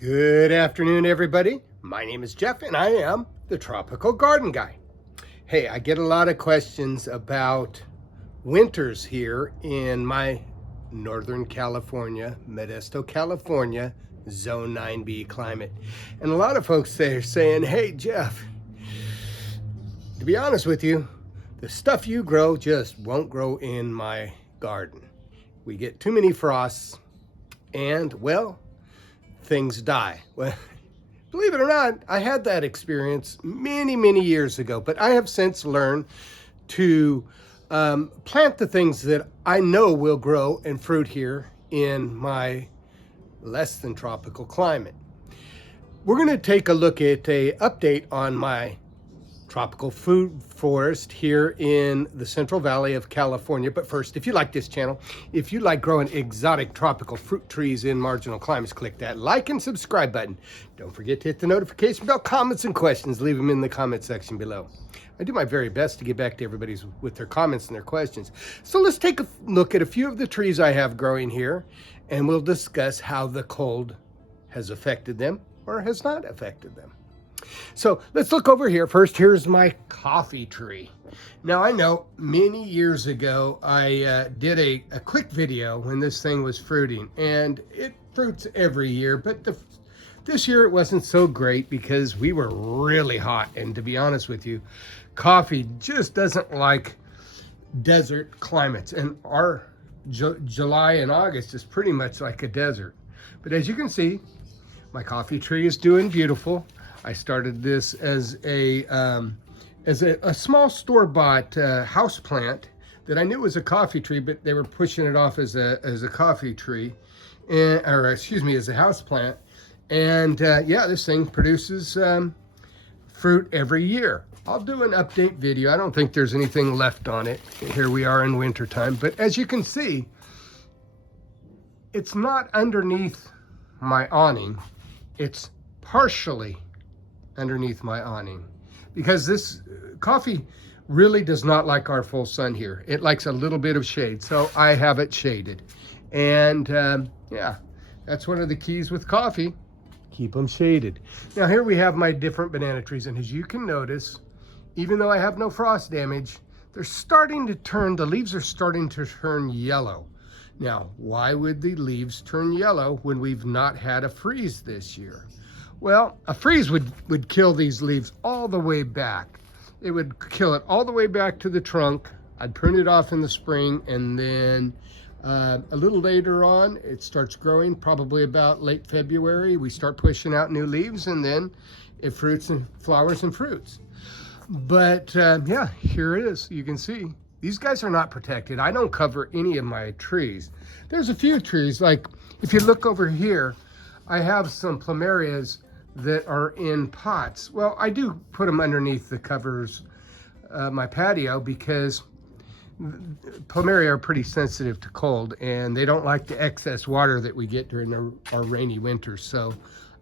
Good afternoon, everybody. My name is Jeff, and I am the Tropical Garden Guy. Hey, I get a lot of questions about winters here in my Northern California, Modesto, California, Zone 9b climate. And a lot of folks are saying, hey, Jeff, to be honest with you, the stuff you grow just won't grow in my garden. We get too many frosts, and, well, things die. Well, believe it or not, I had that experience many years ago, but I have since learned to plant the things that I know will grow and fruit here in my less than tropical climate. We're going to take a look at an update on my tropical food forest here in the Central Valley of California. But first, if you like this channel, if you like growing exotic tropical fruit trees in marginal climates, click that like and subscribe button. Don't forget to hit the notification bell. Comments and questions, leave them in the comment section below. I do my very best to get back to everybody with their comments and their questions. So let's take a look at a few of the trees I have growing here, and we'll discuss how the cold has affected them or has not affected them. So let's look over here. First, here's my coffee tree. Now, I know many years ago, I did a quick video when this thing was fruiting, and it fruits every year, but this year it wasn't so great because we were really hot. And to be honest with you, coffee just doesn't like desert climates. And our July and August is pretty much like a desert. But as you can see, my coffee tree is doing beautiful. I started this as a small store-bought house plant that I knew was a coffee tree, but they were pushing it off as a coffee tree, as a house plant. And yeah, this thing produces fruit every year. I'll do an update video. I don't think there's anything left on it. Here we are in wintertime, but as you can see, it's not underneath my awning. It's partially underneath my awning because this coffee really does not like our full sun here. It likes a little bit of shade, so I have it shaded. And yeah, that's one of the keys with coffee. Keep them shaded. Now here we have my different banana trees, and as you can notice, even though I have no frost damage, they're starting to turn, the leaves are starting to turn yellow. Now, why would the leaves turn yellow when we've not had a freeze this year? Well, a freeze would kill these leaves all the way back. It would kill it all the way back to the trunk. I'd prune it off in the spring, and then a little later on, it starts growing, probably about late February. We start pushing out new leaves, and then it fruits and flowers and fruits. But yeah, here it is. You can see these guys are not protected. I don't cover any of my trees. There's a few trees, like if you look over here, I have some plumerias that are in pots. Well, I do put them underneath the covers, my patio, because plumeria are pretty sensitive to cold, and they don't like the excess water that we get during our rainy winters. So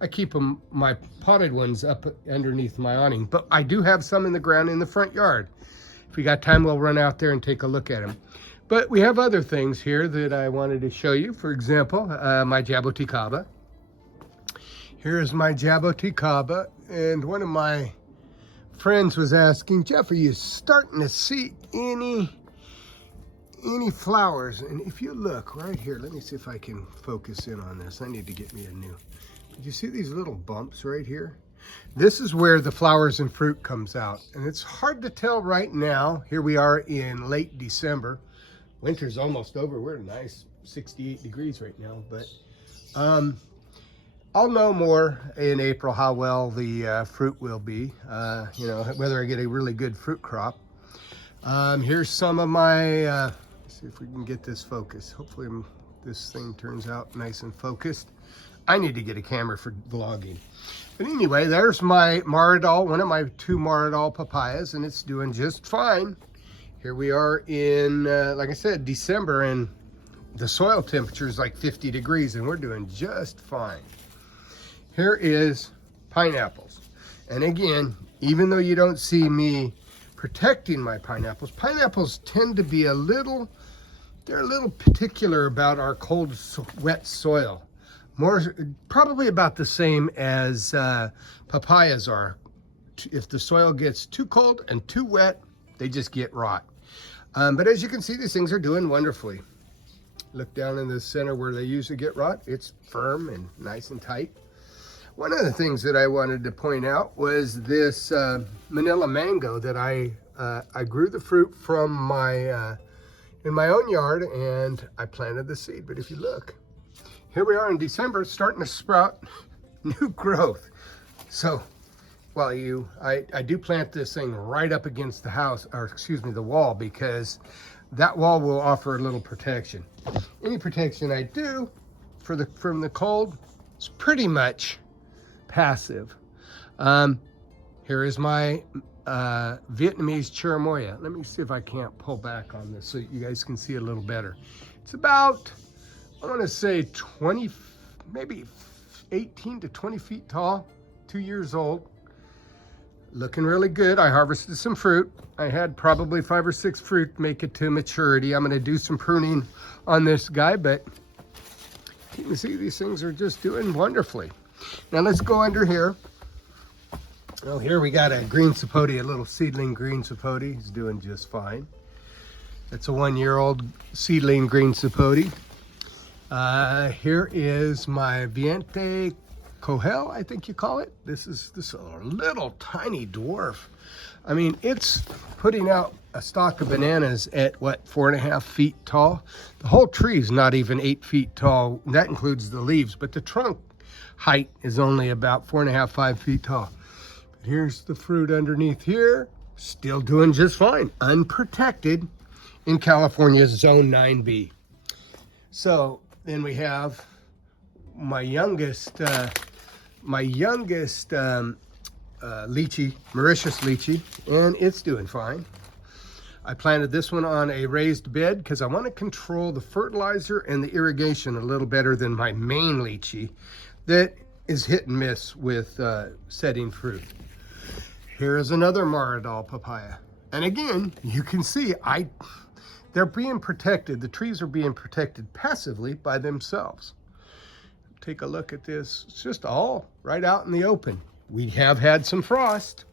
I keep them, my potted ones, up underneath my awning. But I do have some in the ground in the front yard. If we got time, we'll run out there and take a look at them. But we have other things here that I wanted to show you. For example, my Jaboticaba. Here's my Jaboticaba, and one of my friends was asking, Jeff, are you starting to see any flowers? And if you look right here, let me see if I can focus in on this. I need to get me a new. Did you see these little bumps right here? This is where the flowers and fruit comes out, and it's hard to tell right now. Here we are in late December. Winter's almost over. We're at nice 68 degrees right now, but I'll know more in April how well the fruit will be, you know, whether I get a really good fruit crop. Here's some of my, let's see if we can get this focused. Hopefully this thing turns out nice and focused. I need to get a camera for vlogging. But anyway, there's my Maridol, one of my 2 Maridol papayas, and it's doing just fine. Here we are in, like I said, December, and the soil temperature is like 50 degrees, and we're doing just fine. Here is pineapples. And again, even though you don't see me protecting my pineapples, pineapples tend to be they're a little particular about our cold, wet soil. probably about the same as papayas are. If the soil gets too cold and too wet, they just get rot. But as you can see, these things are doing wonderfully. Look down in the center where they usually get rot. It's firm and nice and tight. One of the things that I wanted to point out was this Manila mango that I grew the fruit from in my own yard, and I planted the seed. But if you look, here we are in December, starting to sprout new growth. So, well, I do plant this thing right up against the house, or excuse me, the wall, because that wall will offer a little protection. Any protection I do from the cold is pretty much passive. Here is my Vietnamese cherimoya. Let me see if I can't pull back on this so you guys can see a little better. It's about, I want to say 20, maybe 18 to 20 feet tall, 2 years old. Looking really good. I harvested some fruit. I had probably 5 or 6 fruit make it to maturity. I'm going to do some pruning on this guy, but you can see these things are just doing wonderfully. Now let's go under here. Well, here we got a green sapote, a little seedling green sapote. He's doing just fine. That's a 1-year-old seedling green sapote. Here is my Viente Cohel, I think you call it. This is a little tiny dwarf. I mean, it's putting out a stalk of bananas at what, 4.5 feet tall? The whole tree is not even 8 feet tall. That includes the leaves, but the trunk height is only about 4.5, 5 feet tall. But here's the fruit underneath here, still doing just fine, unprotected in California's zone 9b. So then we have my youngest lychee, Mauritius lychee, and it's doing fine. I planted this one on a raised bed because I want to control the fertilizer and the irrigation a little better than my main lychee that is hit and miss with setting fruit. Here is another Maradol papaya. And again, you can see they're being protected. The trees are being protected passively by themselves. Take a look at this. It's just all right out in the open. We have had some frost,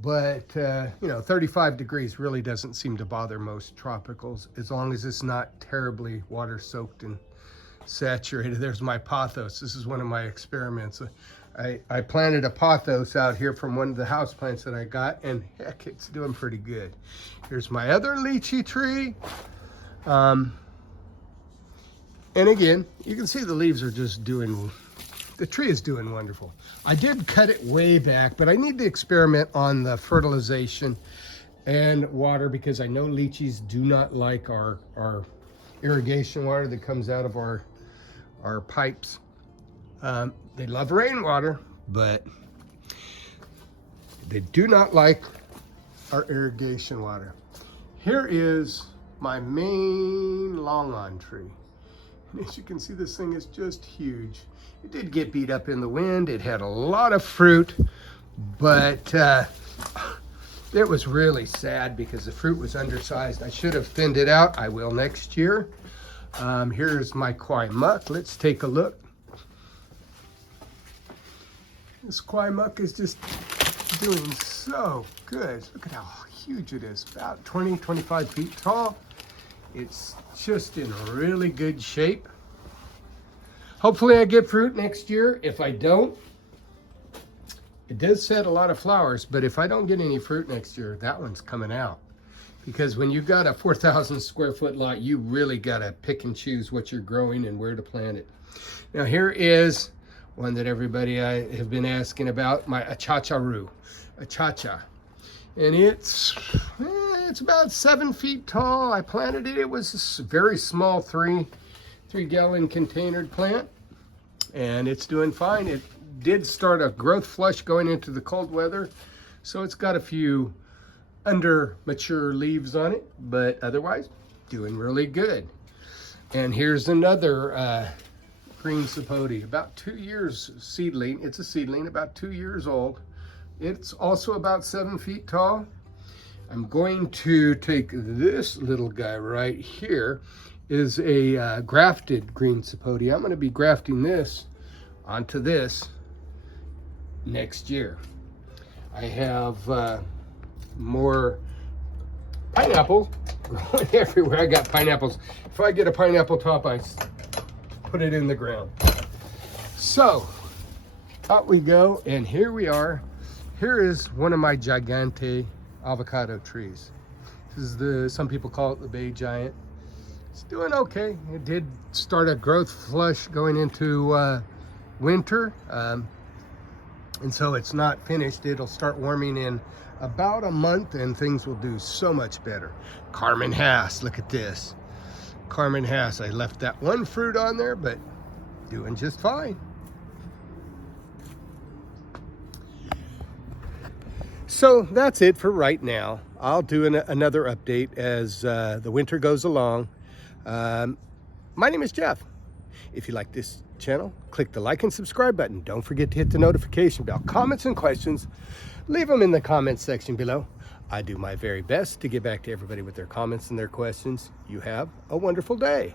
but 35 degrees really doesn't seem to bother most tropicals as long as it's not terribly water soaked and saturated. There's my pothos. This is one of my experiments. I planted a pothos out here from one of the house plants that I got, and heck, it's doing pretty good. Here's my other lychee tree. And again, you can see the leaves are just the tree is doing wonderful. I did cut it way back, but I need to experiment on the fertilization and water because I know lychees do not like our irrigation water that comes out of our pipes. They love rainwater, but they do not like our irrigation water. Here is my main Longan tree. And as you can see, this thing is just huge. It did get beat up in the wind. It had a lot of fruit, but it was really sad because the fruit was undersized. I should have thinned it out. I will next year. Here's my kwai muck. Let's take a look. This kwai muck is just doing so good. Look at how huge it is. About 20, 25 feet tall. It's just in really good shape. Hopefully I get fruit next year. If I don't, it does set a lot of flowers, but if I don't get any fruit next year, that one's coming out. Because when you've got a 4,000 square foot lot, you really gotta pick and choose what you're growing and where to plant it. Now here is one that everybody I have been asking about, my Achacha. And it's about 7 feet tall. I planted it. It was a very small 3-gallon container plant, and it's doing fine. It did start a growth flush going into the cold weather, so it's got a few under mature leaves on it, but otherwise doing really good. And here's another green sapote, about 2 years seedling. It's a seedling, about 2 years old. It's also about 7 feet tall. I'm going to take this little guy right here is a grafted green sapote. I'm going to be grafting this onto this next year. I have more pineapple growing everywhere. I got pineapples. If I get a pineapple top, I put it in the ground. So out we go, and here we are. Here is one of my gigante avocado trees. This is some people call it the Bay Giant. It's doing okay. It did start a growth flush going into winter, and so it's not finished. It'll start warming in about a month, and things will do so much better. Carmen Hass, look at this. Carmen Hass, I left that one fruit on there, but doing just fine. So that's it for right now. I'll do another update as the winter goes along. My name is Jeff. If you like this channel, click the like and subscribe button. Don't forget to hit the notification bell. Comments and questions, leave them in the comments section below. I do my very best to get back to everybody with their comments and their questions. You have a wonderful day.